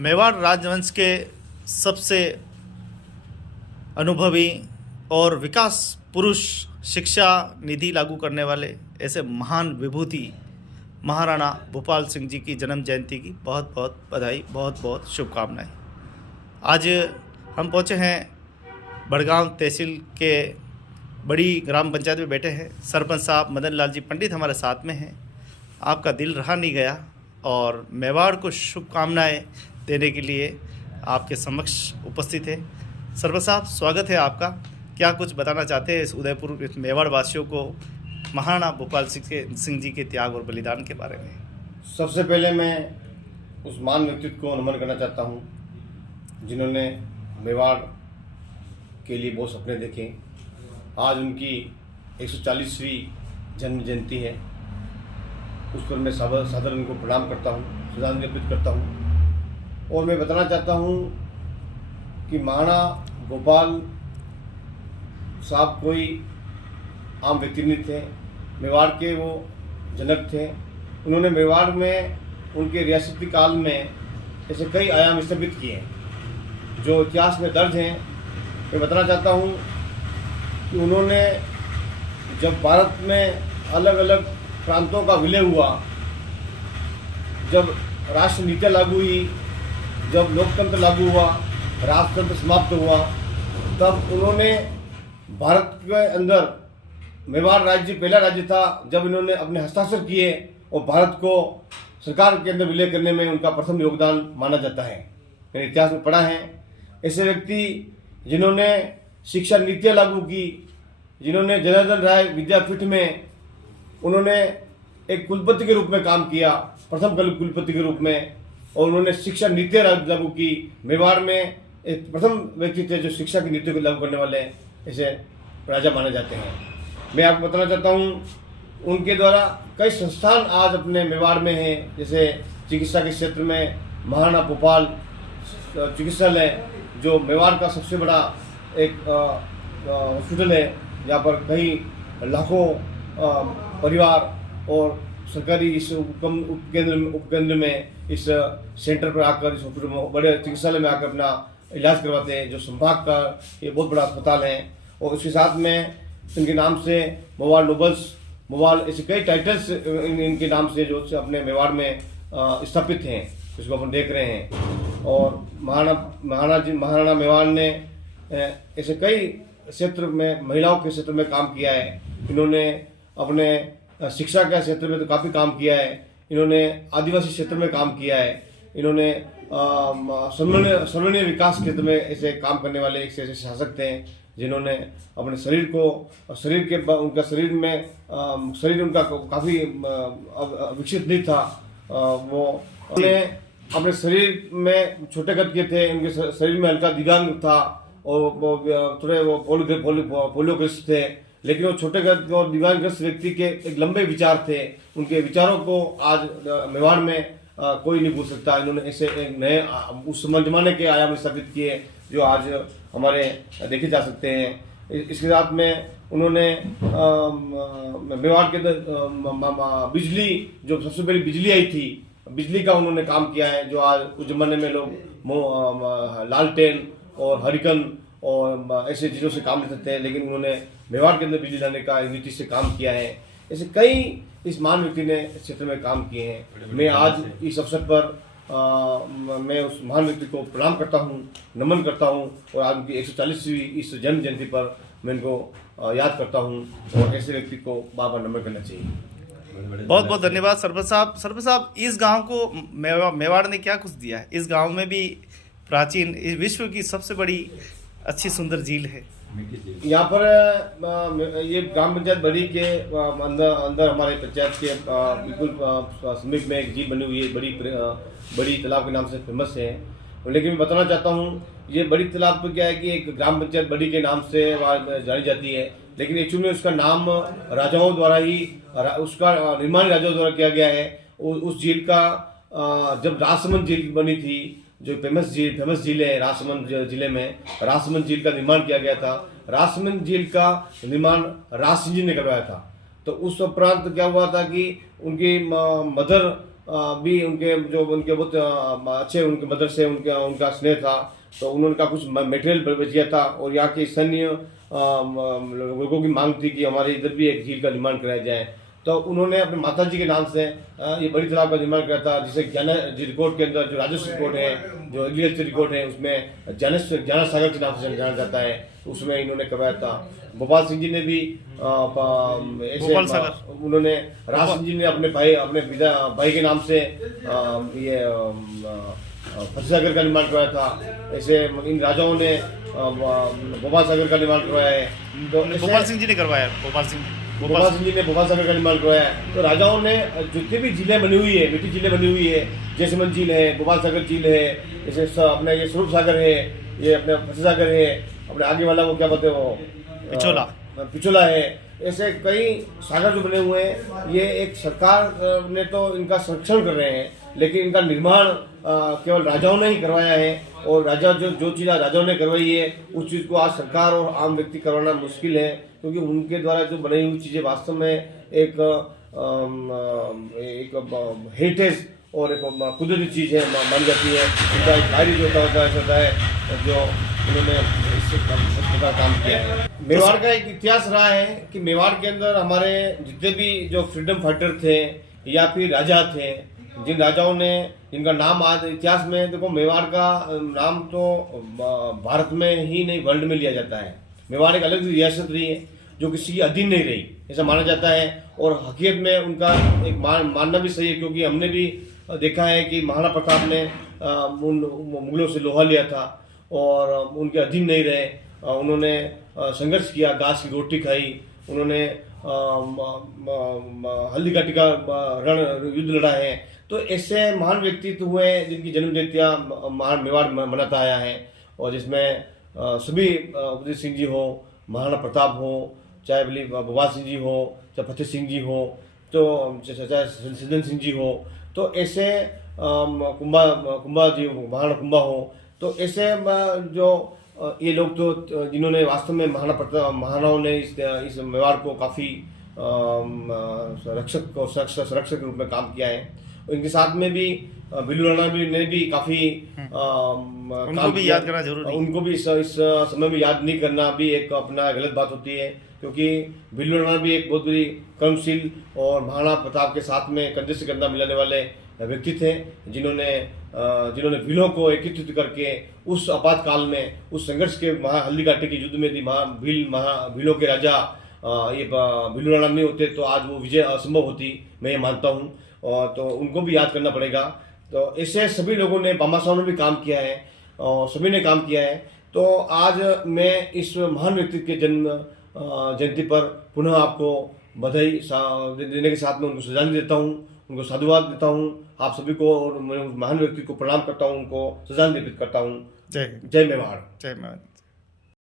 मेवाड़ राजवंश के सबसे अनुभवी और विकास पुरुष शिक्षा निधि लागू करने वाले ऐसे महान विभूति महाराणा भूपाल सिंह जी की जन्म जयंती की बहुत बहुत बधाई, बहुत बहुत शुभकामनाएं। आज हम पहुंचे हैं बड़गांव तहसील के बड़ी ग्राम पंचायत में बैठे हैं। सरपंच साहब मदन लाल जी पंडित हमारे साथ में हैं। आपका दिल रहा नहीं गया और मेवाड़ को शुभकामनाएं देने के लिए आपके समक्ष उपस्थित है। सरपंच साहब, स्वागत है आपका। क्या कुछ बताना चाहते हैं इस उदयपुर इस मेवाड़ वासियों को महाराणा भूपाल सिंह जी के त्याग और बलिदान के बारे में? सबसे पहले मैं उस महान व्यक्तित्व को नमन करना चाहता हूँ जिन्होंने मेवाड़ के लिए बहुत सपने देखे। आज उनकी 140वीं जन्म जयंती है। उस पर मैं सादर उनको प्रणाम करता हूँ, श्रद्धांजलि अर्पित करता हूँ। और मैं बताना चाहता हूँ कि महाराणा भूपाल साहब कोई आम व्यक्ति नहीं थे। मेवाड़ के वो जनक थे। उन्होंने मेवाड़ में उनके रियासती काल में ऐसे कई आयाम स्थापित किए हैं जो इतिहास में दर्ज हैं। मैं बताना चाहता हूँ कि उन्होंने जब भारत में अलग अलग प्रांतों का विलय हुआ, जब राष्ट्र नीतियाँ लागू हुई, जब लोकतंत्र लागू हुआ, राजतंत्र समाप्त हुआ, तब उन्होंने भारत के अंदर मेवाड़ राज्य पहला राज्य था जब इन्होंने अपने हस्ताक्षर किए और भारत को सरकार के अंदर विलय करने में उनका प्रथम योगदान माना जाता है। मैंने इतिहास में पढ़ा है ऐसे व्यक्ति जिन्होंने शिक्षा नीतियाँ लागू की, जिन्होंने जनार्दन राय विद्यापीठ में उन्होंने एक कुलपति के रूप में काम किया, प्रथम कुलपति के रूप में, और उन्होंने शिक्षा नीतियाँ लागू की। मेवाड़ में एक प्रथम व्यक्ति थे जो शिक्षा की नीतियों को लागू करने वाले ऐसे राजा माने जाते हैं। मैं आपको बताना चाहता हूँ उनके द्वारा कई संस्थान आज अपने मेवाड़ में हैं। जैसे चिकित्सा के क्षेत्र में महाराणा भूपाल चिकित्सालय जो मेवाड़ का सबसे बड़ा एक हॉस्पिटल है, जहाँ पर कई लाखों परिवार और सरकारी इस उपकेंद्र में इस सेंटर पर आकर, इस हॉस्पिटल में, बड़े चिकित्सालय में आकर अपना इलाज करवाते हैं, जो संभाग का ये बहुत बड़ा अस्पताल है। और उसके साथ में इनके नाम से मेवाड़ नोबल्स, मेवाड़ ऐसे कई टाइटल्स इनके नाम से जो अपने मेवाड़ में स्थापित हैं, जिसको अपन देख रहे हैं। और महाराणा मेवाड़ ने ऐसे कई क्षेत्र में, महिलाओं के क्षेत्र में काम किया है। इन्होंने अपने शिक्षा के क्षेत्र में तो काफ़ी काम किया है। इन्होंने आदिवासी क्षेत्र में काम किया है। इन्होंने सर्वनीय विकास क्षेत्र में ऐसे काम करने वाले एक ऐसे शासक थे जिन्होंने अपने शरीर को, उनका शरीर उनका काफ़ी विकसित नहीं था। वो अपने शरीर में छोटे कद के थे, उनके शरीर में हल्का दिव्यांग था और वो थोड़े वो पोलियोग्रस्त थे। लेकिन वो छोटे कद और दिव्यांगग्रस्त व्यक्ति के एक लंबे विचार थे। उनके विचारों को आज मेवाड़ में कोई नहीं भूल सकता। इन्होंने ऐसे एक नए उस जमाने के आयाम स्थापित किए जो आज हमारे देखे जा सकते हैं। इसके साथ में उन्होंने मेवाड़ के अंदर बिजली, जो सबसे पहले बिजली आई थी, बिजली का उन्होंने काम किया है। जो आज उस जमाने में लोग लालटेन और हरिकन और ऐसे चीज़ों से काम ले सकते हैं, लेकिन उन्होंने मेवाड़ के अंदर बिजली लाने का नीति से काम किया है। ऐसे कई इस महान व्यक्ति ने क्षेत्र में काम किए हैं। मैं आज इस अवसर पर मैं उस महान व्यक्ति को प्रणाम करता हूँ, नमन करता हूँ, और आज उनकी 140वीं इस जन्म जयंती पर मैं इनको याद करता हूँ। और ऐसे व्यक्ति को बार बार नमन करना चाहिए। बहुत बहुत धन्यवाद सरपंच साहब। सरपंच साहब, इस गांव को मेवाड़ ने क्या कुछ दिया है? इस गांव में भी प्राचीन विश्व की सबसे बड़ी अच्छी सुंदर झील है। यहाँ पर ये ग्राम पंचायत बड़ी के अंदर हमारे पंचायत के बिल्कुल समीप में एक झील बनी हुई है, बड़ी तालाब के नाम से फेमस है। लेकिन मैं बताना चाहता हूँ ये बड़ी तालाब तो क्या है कि एक ग्राम पंचायत बड़ी के नाम से जानी जाती है, लेकिन एक्चुअली में उसका नाम राजाओं द्वारा ही, उसका निर्माण राजाओं द्वारा किया गया है। उस झील का जब राजसमंद झील बनी थी, जो फेमस झील है राजसमंद जिले में, राजसमंद झील का निर्माण किया गया था। राजसमंद झील का निर्माण राज सिंह जी ने करवाया था। तो उस उपरांत क्या हुआ था कि उनकी मदर भी उनके जो उनके बहुत अच्छे उनके मदर से उनका स्नेह था, तो उन्होंने का कुछ मटेरियल भेजा था और यहाँ के स्थानीय लोगों की मांग थी कि हमारे इधर भी एक झील का निर्माण कराया जाए। तो उन्होंने अपने माता जी के नाम से ये बड़ी तालाब का निर्माण किया था, जिसे ज्ञान रिकॉर्ड के अंदर जो राजस्व रिकॉर्ड है, जो एग्रीकल्चर रिकॉर्ड है, उसमें ज्ञान सागर के नाम से जाना जाता है, उसमें इन्होंने करवाया था। भोपाल सिंह जी ने भी ऐसे उन्होंने राज सिंह जी ने अपने भाई के नाम से ये फतेह सागर का निर्माण करवाया था। ऐसे इन राजाओं ने भोपाल सागर का निर्माण करवाया है। तो भोपाल सिंह जी ने करवाया, भोपाल सिंह जी ने भोपाल सागर का निर्माण करवाया है। तो राजाओं ने जितनी भी झीलें बनी हुई है, मिट्टी झीलें बनी हुई है, जैसमंद झील है, भोपाल सागर झील है, जैसे अपना ये स्वरूप सागर है, ये अपने फतेह सागर है, अपने आगे वाला वो क्या बोलते हैं वो पिछोला है, ऐसे कई सागर जो बने हुए हैं। ये एक सरकार ने तो इनका संरक्षण कर रहे हैं, लेकिन इनका निर्माण केवल राजाओं ने ही करवाया है। और राजा जो चीज़ राजाओं ने करवाई है, उस चीज़ को आज सरकार और आम व्यक्ति करवाना मुश्किल है, क्योंकि उनके द्वारा जो बनाई हुई चीज़ें वास्तव में एक हेरिटेज और एक कुदरती चीज़ है मानी जाती है। उनका एक बाहरी जो होता है जो उन्होंने इस प्रकार काम किया है। मेवाड़ का एक इतिहास रहा है कि मेवाड़ के अंदर हमारे जितने भी जो फ्रीडम फाइटर थे या फिर राजा थे, जिन राजाओं ने जिनका नाम आज इतिहास में, देखो मेवाड़ का नाम तो भारत में ही नहीं वर्ल्ड में लिया जाता है। मेवाड़ एक अलग रियासत रही है जो किसी के अधीन नहीं रही, ऐसा माना जाता है। और हकीकत में उनका एक मानना भी सही है, क्योंकि हमने भी देखा है कि महाराणा प्रताप ने उन मुगलों से लोहा लिया था और उनके अधीन नहीं रहे। उन्होंने संघर्ष किया, घास की रोटी खाई, उन्होंने हल्दी घाटी का रण युद्ध लड़ा है। तो ऐसे महान व्यक्तित्व हुए जिनकी जन्म जयंतियाँ महान मेवाड़ मनाता आया है, और जिसमें सभी उदय सिंह जी हो, महाराणा प्रताप हो, चाहे भोपाल सिंह जी हो, चाहे फतेह सिंह जी हो, तो चाहे सिद्धन सिंह जी हो, तो ऐसे कुंभा जी महाराणा कुंभा हो, तो ऐसे जो ये लोग तो जिन्होंने वास्तव में महाराणाओं ने इस मेवाड़ को काफ़ी संरक्षक के रूप में काम किया है। इनके साथ में भी भिल्लू राणा ने भी काफ़ी उनको भी याद करना जरूरी है। उनको भी इस समय में याद नहीं करना भी एक अपना गलत बात होती है, क्योंकि भिल्लू राणा भी एक बहुत बड़ी कर्मशील और महाराणा प्रताप के साथ में कंधे से कंधा मिलाने वाले व्यक्ति थे, जिन्होंने भीलों को एकत्रित करके उस आपातकाल में, उस संघर्ष के हल्दी घाटी के युद्ध में थी भीलों के राजा ये भिल्लू राणा नहीं होते तो आज वो विजय असंभव होती, मैं ये मानता हूँ। और तो उनको भी याद करना पड़ेगा। तो ऐसे सभी लोगों ने, बामासाओं ने भी काम किया है और सभी ने काम किया है। तो आज मैं इस महान व्यक्ति के जन्म जयंती पर पुनः आपको बधाई देने के साथ में उनको श्रद्धांजलि देता हूँ, उनको साधुवाद देता हूँ आप सभी को, और मैं उस महान व्यक्ति को प्रणाम करता हूँ, उनको श्रद्धांजलि अर्पित करता हूँ। जय मेवाड़। जय मेवाड़।